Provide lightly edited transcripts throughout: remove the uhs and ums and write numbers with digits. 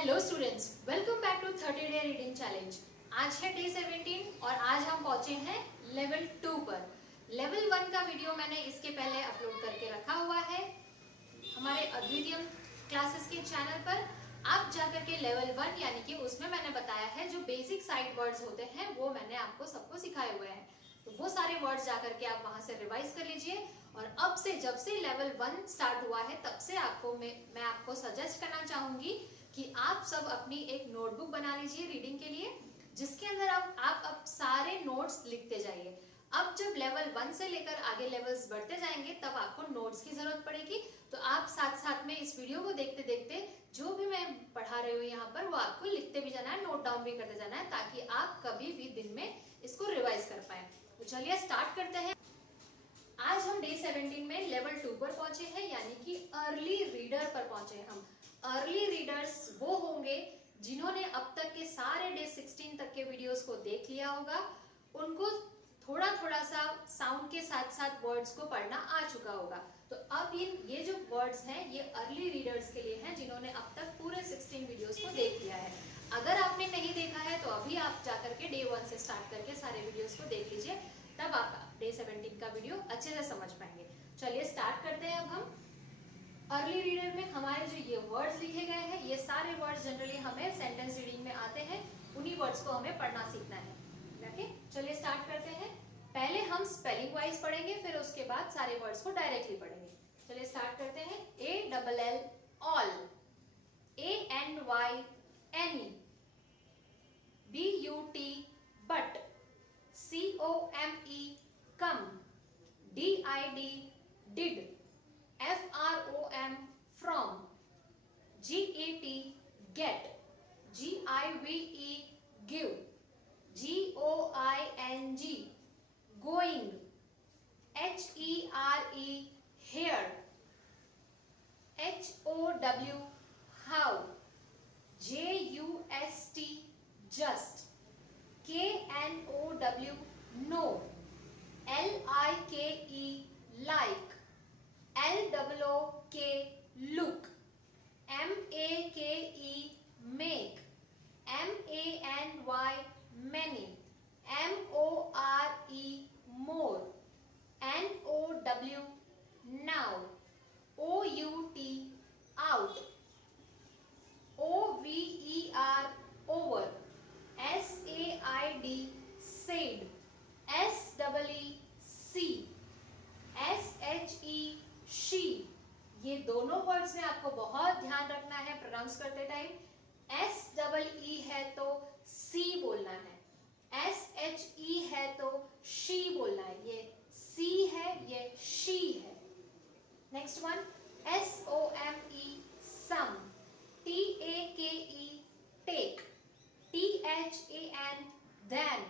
Hello students, welcome back to 30 day reading challenge. आज है day 17 और आज हम पहुंचे हैं लेवल 2 पर। लेवल 1 का वीडियो मैंने इसके पहले अपलोड करके रखा हुआ है हमारे अद्वितीय क्लासेस के चैनल पर। आप जाकर के लेवल 1 यानी कि उसमें मैंने बताया है जो बेसिक साइड वर्ड्स होते हैं वो मैंने आपको सबको सिखाए हुए हैं, तो वो सारे वर्ड्स जाकर के आप वहां से रिवाइज कर लीजिए। और अब से जब से लेवल 1 स्टार्ट हुआ है तब से आपको मैं आपको सजेस्ट करना चाहूंगी कि आप सब अपनी एक नोटबुक बना लीजिए रीडिंग के लिए, जिसके अंदर आप अब सारे नोट्स लिखते जाइए। अब जब लेवल 1 से लेकर आगे लेवल्स बढ़ते जाएंगे तब आपको नोट्स की जरूरत पड़ेगी, तो आप साथ साथ में इस वीडियो को देखते देखते जो भी मैं पढ़ा रही हूँ यहाँ पर वो आपको लिखते भी जाना है, नोट डाउन भी करते जाना है, ताकि आप कभी भी दिन में इसको रिवाइज कर पाए। तो चलिए स्टार्ट करते हैं। आज हम डे 17 में लेवल 2 पर पहुंचे हैं, यानी कि अर्ली रीडर पर पहुंचे हैं हम। अर्ली रीडर्स वो होंगे जिन्होंने अब तक के सारे डे 16 तक के वीडियोस को देख लिया होगा, उनको थोड़ा थोड़ा सा साउंड के साथ साथ वर्ड्स को पढ़ना आ चुका होगा। तो अब ये जो वर्ड्स हैं ये अर्ली रीडर्स के लिए हैं जिन्होंने अब तक पूरे 16 वीडियोस को देख लिया है। अगर आपने नहीं देखा है तो अभी आप जाकर के डे 1 से स्टार्ट करके सारे वीडियोस को देख लीजिए, तब आप डे 17 का वीडियो अच्छे से समझ पाएंगे। चलिए स्टार्ट करते हैं। अब हम अर्ली रीडर में हमारे जो ये वर्ड्स लिखे गए हैं, ये सारे वर्ड्स जनरली हमें सेंटेंस रीडिंग में आते हैं, उन्हीं वर्ड्स को हमें पढ़ना सीखना है। ओके, चलिए स्टार्ट करते हैं। पहले हम स्पेलिंग वाइज पढ़ेंगे, फिर उसके बाद सारे वर्ड्स को डायरेक्टली पढ़ेंगे। चलिए स्टार्ट करते हैं। ALL all, ANY any, BUT but, COME come, DID did, FROM from, GET get, GIVE give, GOING going, HERE here, HOW how, JUST just, KNOW no, LIKE like, LOOK look, MAKE make, MANY many, MORE more, NOW now, OUT out, OVER over, SAID said, SEE SHE she। ये दोनों words में आपको बहुत ध्यान रखना है pronounce करते time. SEE है तो सी बोलना है, SHE है तो शी बोलना है। ये सी है, ये शी है। Next one SOME some, TAKE take, THAN then,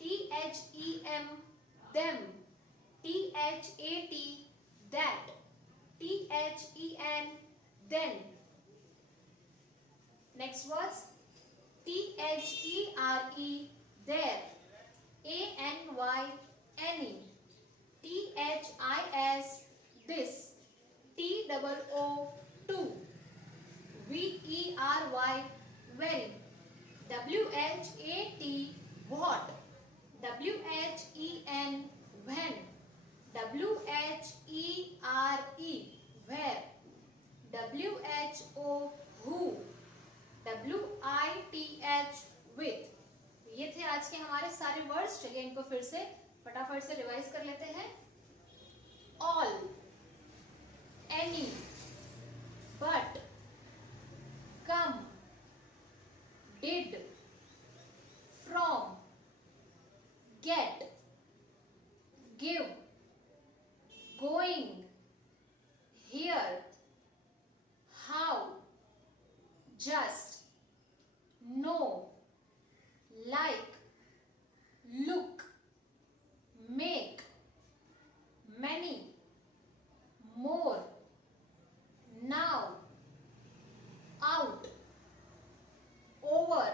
THEM them, THAT that, THEN then। Next words THERE there, ANY any, THIS this, TOO two, VERY very, WHAT what, WHEN when, WHERE where, WHO who, WITH with। ये थे आज के हमारे सारे words. चलिए इनको फिर से फटाफट से रिवाइज कर लेते हैं। All, any, but, come, did, from, get, give, going, here, how, just, no, like, look, make, many, more, now, out, over,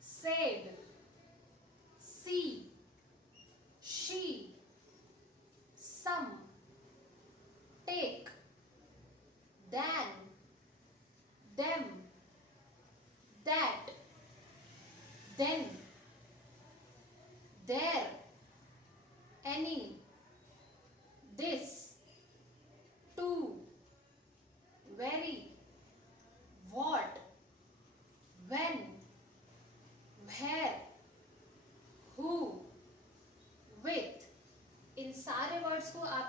said, see, she, some, take, than, them,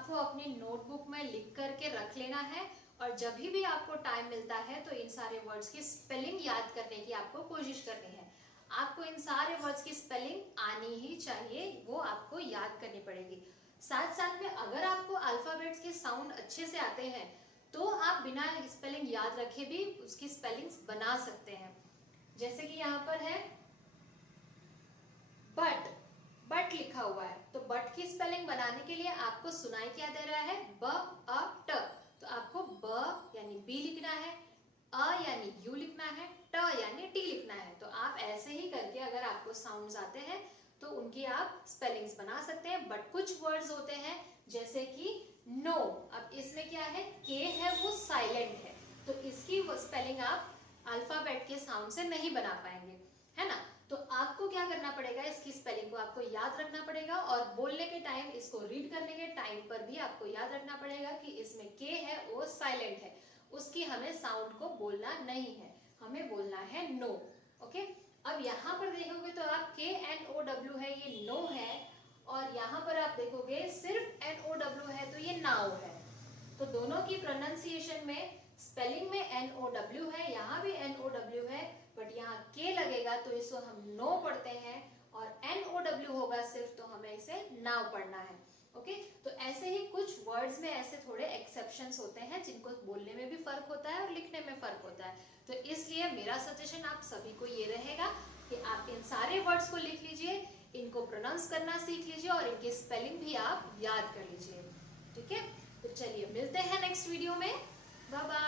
आपको अपनी नोटबुक में लिख करके रख लेना है और जब भी आपको टाइम मिलता है तो इन सारे वर्ड्स की स्पेलिंग याद करने की आपको कोशिश करनी है। आपको इन सारे वर्ड्स की स्पेलिंग आनी ही चाहिए, वो आपको याद करनी पड़ेगी। साथ साथ में अगर आपको अल्फाबेट्स के साउंड अच्छे से आते हैं तो आप बिना स्पेलिंग याद रखे भी उसकी स्पेलिंग्स बना सकते हैं। जैसे कि यहाँ पर है बट, बट लिखा हुआ है, तो बट की स्पेलिंग बनाने के लिए आपको सुनाई क्या दे रहा है, ब अ ट, तो आपको ब यानी बी लिखना है, अ यानी यू लिखना है, ट यानी टी लिखना है। तो आप ऐसे ही करके अगर आपको साउंड्स आते हैं तो उनकी आप स्पेलिंग्स बना सकते हैं। बट कुछ वर्ड्स होते हैं जैसे कि नो, अब इसमें क्या है, के है वो साइलेंट है, तो इसकी स्पेलिंग आप अल्फाबेट के साउंड से नहीं बना पाएंगे, है ना। तो आपको क्या करना पड़ेगा, इसकी स्पेलिंग को आपको याद रखना पड़ेगा और बोलने के टाइम, इसको रीड करने के टाइम पर भी आपको याद रखना पड़ेगा कि इसमें के है वो साइलेंट है, उसकी हमें साउंड को बोलना नहीं है, हमें बोलना है नो। ओके, अब यहाँ पर देखोगे तो आप KNOW है, ये नो है, और यहाँ पर आप देखोगे सिर्फ NOW है तो ये नाउ है। तो दोनों की प्रोनाउंसिएशन में स्पेलिंग में NOW है, यहाँ भी NOW है, बट यहाँ के लगेगा तो इसको हम नो पढ़ते हैं, और NOW होगा सिर्फ तो हमें इसे नाउ पढ़ना है। ओके, तो ऐसे ही कुछ वर्ड्स में ऐसे थोड़े एक्सेप्शंस होते हैं जिनको बोलने में भी फर्क होता है और लिखने में फर्क होता है। तो इसलिए मेरा सजेशन आप सभी को ये रहेगा कि आप इन सारे वर्ड्स को लिख लीजिए, इनको प्रोनाउंस करना सीख लीजिए और इनकी स्पेलिंग भी आप याद कर लीजिए। ठीक है, तो चलिए मिलते हैं नेक्स्ट वीडियो में, बाय बाय।